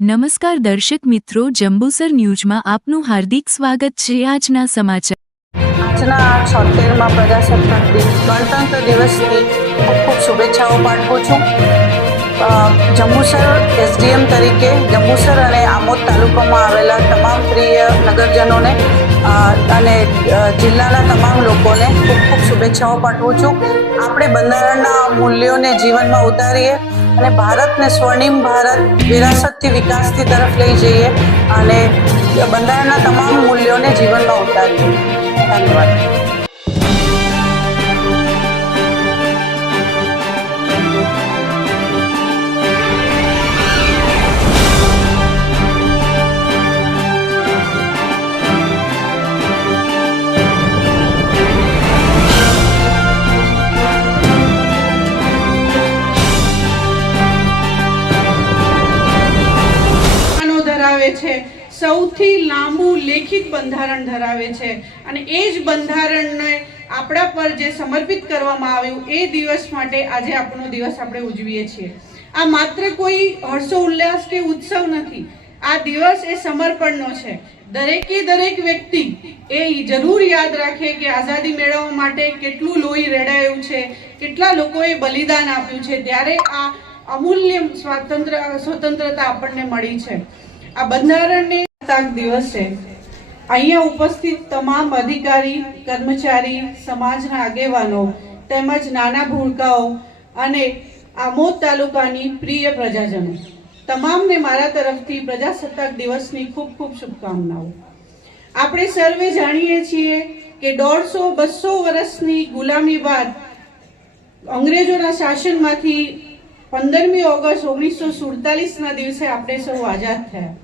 નમસ્કાર દર્શક મિત્રો, જંબુસર ન્યૂઝમાં આપનું હાર્દિક સ્વાગત છે। આજના સમાચાર આજના 76મા પ્રજાસત્તાક ગણતંત્ર દિવસની ખૂબ શુભેચ્છાઓ પાઠવું છું। જંબુસર એસડીએમ તરીકે જંબુસર અને આમોદ તાલુકામાં આવેલા તમામ પ્રિય નગરજનોને અને જિલ્લાના તમામ લોકોને ખૂબ શુભેચ્છાઓ પાઠવું છું। આપણે બંધારણના મૂલ્યોને જીવનમાં ઉતારીએ અને ભારતને સ્વર્ણિમ ભારત વિરાસતથી વિકાસની તરફ લઈ જઈએ અને બંધારણના તમામ મૂલ્યોને જીવનમાં ઉતારીએ। ધન્યવાદ। સૌથી લાંબુ લેખિત બંધારણ ધરાવે છે અને એ જ બંધારણને આપણા પર જે સમર્પિત કરવામાં આવ્યું એ દિવસ માટે આજે આપણો દિવસ આપણે ઉજવીએ છીએ। આ માત્ર કોઈ હર્ષો ઉલ્લાસ કે ઉત્સવ નથી, આ દિવસ એ સમર્પણનો છે। દરેક વ્યક્તિ એ જરૂર યાદ રાખે કે આઝાદી મેળવવા માટે કેટલું લોહી રેડાયું છે, કેટલા લોકોએ બલિદાન આપ્યું છે, ત્યારે આ અમૂલ્ય સ્વતંત્રતા આપણને મળી છે। આ બંધારણને દિવસે અહીંયા ઉપસ્થિત તમામ અધિકારી, કર્મચારી, સમાજના આગેવાનો તેમજ નાના ભૂલકાઓ અને આમોદ તાલુકાની પ્રિય પ્રજાજનો તમામને મારા તરફથી પ્રજાસત્તાક દિવસની ખૂબ શુભકામનાઓ। આપણે સર્વે જાણીએ છીએ કે 150-200 વર્ષની ગુલામી બાદ અંગ્રેજોના શાસનમાંથી 15મી ઓગસ્ટ 1947ના દિવસે આપણે સૌ આઝાદ થયા।